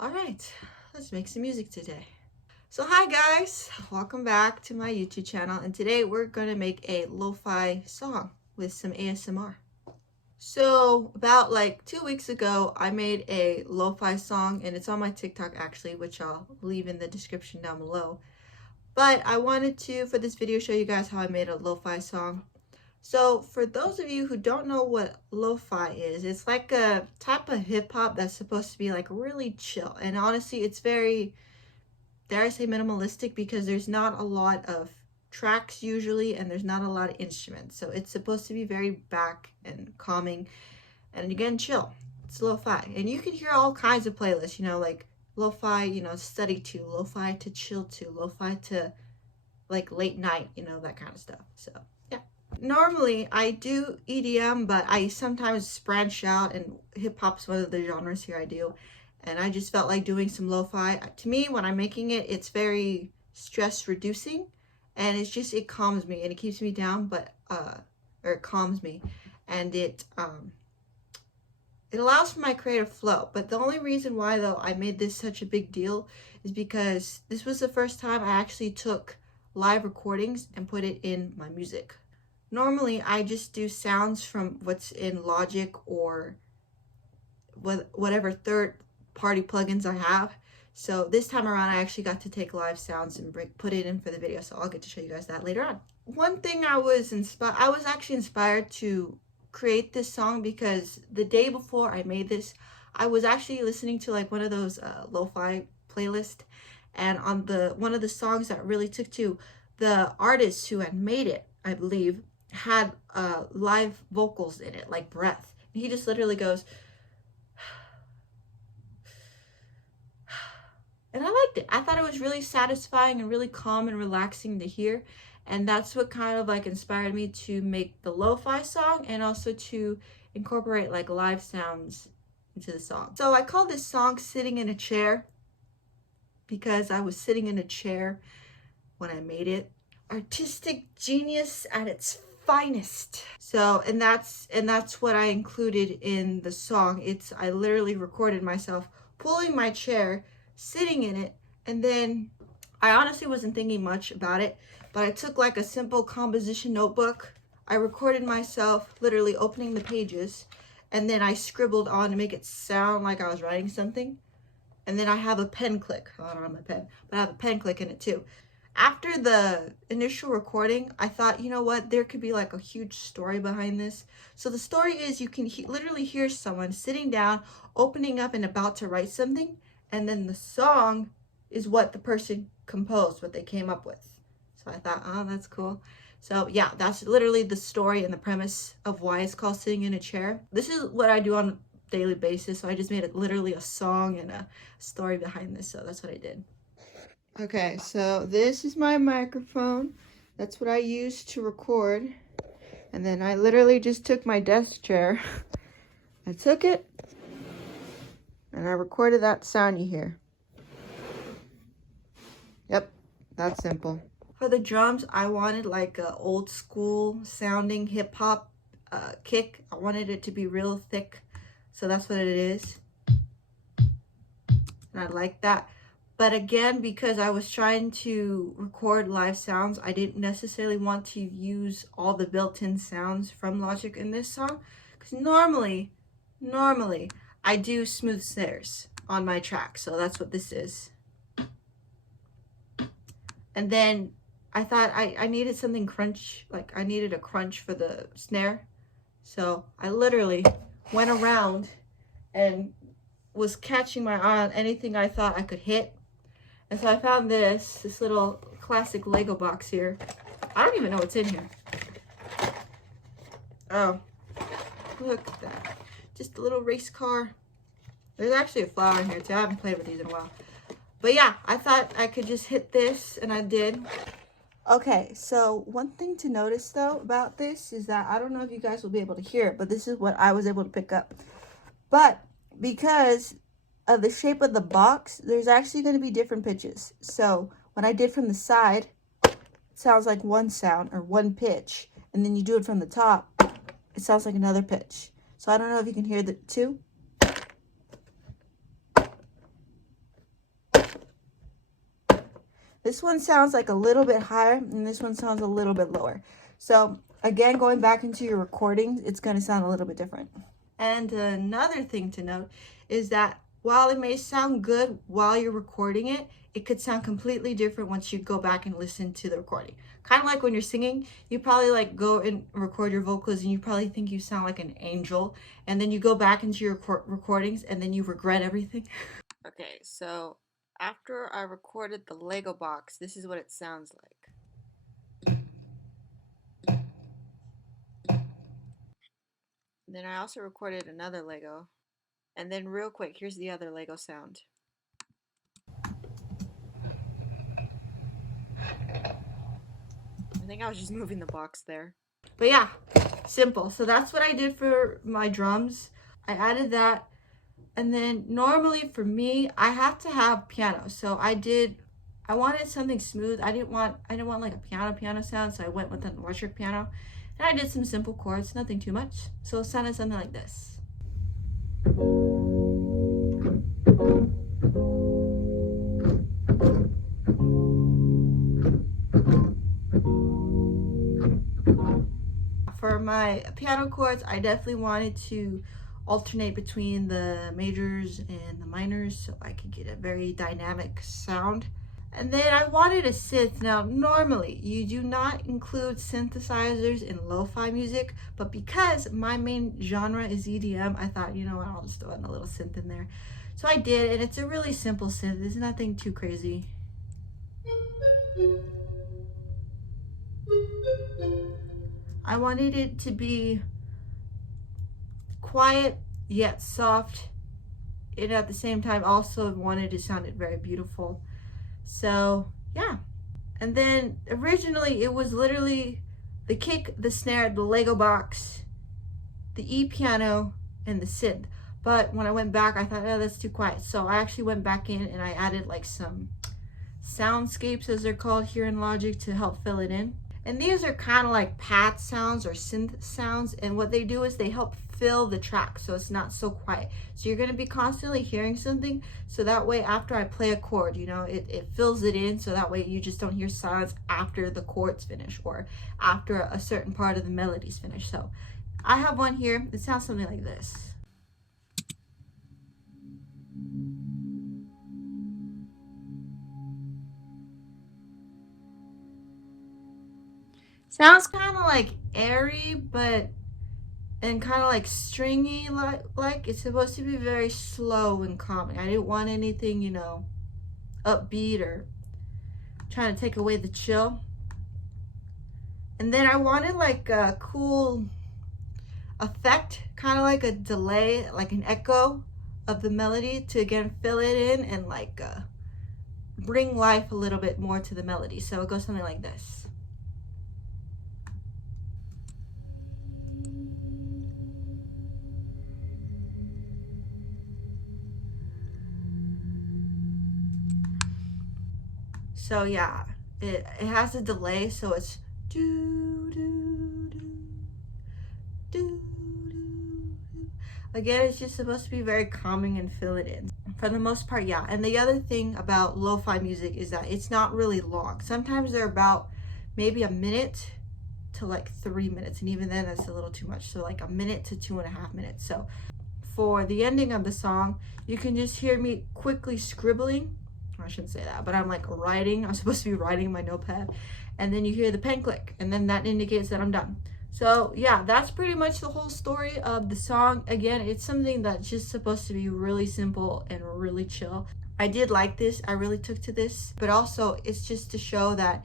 All right, let's make some music today. So hi guys, welcome back to my YouTube channel, and today we're gonna make a lo-fi song with some ASMR. So about like 2 weeks ago, I made a lo-fi song, and it's on my TikTok actually, which I'll leave in the description down below. But I wanted to, for this video, show you guys how I made a lo-fi song. So for those of you who don't know what lo-fi is, it's like a type of hip-hop that's supposed to be like really chill. And honestly, it's very, dare I say, minimalistic, because there's not a lot of tracks usually, and there's not a lot of instruments. So it's supposed to be very back and calming and again, chill. It's lo-fi. And you can hear all kinds of playlists, like lo-fi, study to, lo-fi to chill to, lo-fi to like late night, that kind of stuff. So yeah. Normally I do EDM, but I sometimes branch out, and hip hop's one of the genres here I do. And I just felt like doing some lo-fi. To me, when I'm making it, it's very stress reducing, and it calms me and it keeps me down, but or it calms me, and it allows for my creative flow. But the only reason why though I made this such a big deal is because this was the first time I actually took live recordings and put it in my music. Normally, I just do sounds from what's in Logic or whatever third-party plugins I have. So this time around, I actually got to take live sounds and put it in for the video. So I'll get to show you guys that later on. One thing I was actually inspired to create this song because the day before I made this, I was actually listening to like one of those lo-fi playlists, and on one of the songs that really took to, the artist who had made it, I believe, had live vocals in it, like breath. And he just literally goes, and I liked it. I thought it was really satisfying and really calm and relaxing to hear. And that's what kind of like inspired me to make the lo-fi song, and also to incorporate like live sounds into the song. So I call this song Sitting in a Chair because I was sitting in a chair when I made it. Artistic genius at its finest. So, and that's what I included in the song. I literally recorded myself pulling my chair, sitting in it, and then I honestly wasn't thinking much about it, but I took like a simple composition notebook. I recorded myself literally opening the pages, and then I scribbled on to make it sound like I was writing something. And then I have a pen click. Oh, I don't have my pen, but I have a pen click in it too. After the initial recording, I thought, you know what, there could be like a huge story behind this. So the story is, you can literally hear someone sitting down, opening up and about to write something, and then the song is what the person composed, what they came up with. So I thought, oh, that's cool. So yeah, that's literally the story and the premise of why it's called Sitting in a Chair. This is what I do on a daily basis, so I just made it literally a song and a story behind this, so that's what I did. Okay, so this is my microphone. That's what I use to record. And then I literally just took my desk chair. I took it, and I recorded that sound you hear. Yep, that's simple. For the drums, I wanted like a old school sounding hip hop kick. I wanted it to be real thick, so that's what it is. And I like that. But again, because I was trying to record live sounds, I didn't necessarily want to use all the built-in sounds from Logic in this song. Because normally, I do smooth snares on my track. So that's what this is. And then I thought I needed something crunch, like I needed a crunch for the snare. So I literally went around and was catching my eye on anything I thought I could hit. And so I found this little classic Lego box here. I don't even know what's in here. Oh, look at that. Just a little race car. There's actually a flower in here too. I haven't played with these in a while. But yeah, I thought I could just hit this, and I did. Okay, so one thing to notice though about this is that I don't know if you guys will be able to hear it, but this is what I was able to pick up. But because of the shape of the box, there's actually going to be different pitches. So when I did from the side, it sounds like one sound or one pitch, and then you do it from the top, it sounds like another pitch. So I don't know if you can hear the two. This one sounds like a little bit higher and this one sounds a little bit lower. So again, going back into your recordings, it's going to sound a little bit different. And another thing to note is that while it may sound good while you're recording it, it could sound completely different once you go back and listen to the recording. Kind of like when you're singing, you probably like go and record your vocals and you probably think you sound like an angel. And then you go back into your recordings and then you regret everything. Okay, so after I recorded the Lego box, this is what it sounds like. Then I also recorded another Lego. And then real quick, here's the other Lego sound. I think I was just moving the box there. But yeah, simple. So that's what I did for my drums. I added that. And then normally for me, I have to have piano. So I wanted something smooth. I didn't want like a piano sound, so I went with an electric piano. And I did some simple chords, nothing too much. So it sounded something like this. For my piano chords, I definitely wanted to alternate between the majors and the minors so I could get a very dynamic sound. And then I wanted a synth. Now, normally you do not include synthesizers in lo-fi music, but because my main genre is EDM, I thought, you know what, I'll just throw in a little synth in there. So I did, and it's a really simple synth. It's nothing too crazy. I wanted it to be quiet yet soft, and at the same time also wanted to sound it very beautiful. So yeah. And then originally it was literally the kick, the snare, the Lego box, the E piano, and the synth. But when I went back, I thought, oh, that's too quiet. So I actually went back in and I added like some soundscapes, as they're called here in Logic, to help fill it in. And these are kind of like pad sounds or synth sounds. And what they do is they help fill the track so it's not so quiet. So you're going to be constantly hearing something. So that way, after I play a chord, you know, it fills it in. So that way you just don't hear silence after the chords finish or after a certain part of the melody's finished. So I have one here. It sounds something like this. Sounds kind of like airy, but and kind of like stringy, like it's supposed to be very slow and calming. I didn't want anything, you know, upbeat or trying to take away the chill. And then I wanted like a cool effect, kind of like a delay, like an echo of the melody to again fill it in and like bring life a little bit more to the melody. So it goes something like this. So yeah, it has a delay, so it's do do do do do. Again, it's just supposed to be very calming and fill it in. For the most part, yeah. And the other thing about lo-fi music is that it's not really long. Sometimes they're about maybe a minute to like 3 minutes, and even then that's a little too much. So like a minute to 2.5 minutes. So for the ending of the song, you can just hear me quickly scribbling. I shouldn't say that, but I'm like writing. I'm supposed to be writing my notepad, and then you hear the pen click, and then that indicates that I'm done. So yeah, that's pretty much the whole story of the song. Again, it's something that's just supposed to be really simple and really chill. I did like this. I really took to this, but also it's just to show that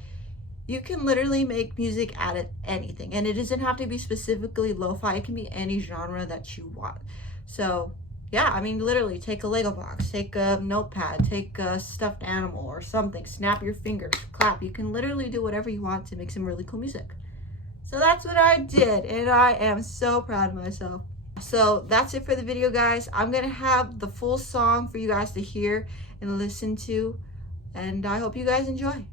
you can literally make music out of anything, and it doesn't have to be specifically lo-fi. It can be any genre that you want. So yeah, I mean, literally take a Lego box, take a notepad, take a stuffed animal or something, snap your fingers, clap. You can literally do whatever you want to make some really cool music. So that's what I did, and I am so proud of myself. So that's it for the video, guys. I'm gonna have the full song for you guys to hear and listen to, and I hope you guys enjoy.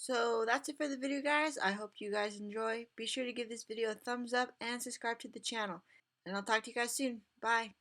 So that's it for the video, guys. I hope you guys enjoy. Be sure to give this video a thumbs up and subscribe to the channel. And I'll talk to you guys soon. Bye.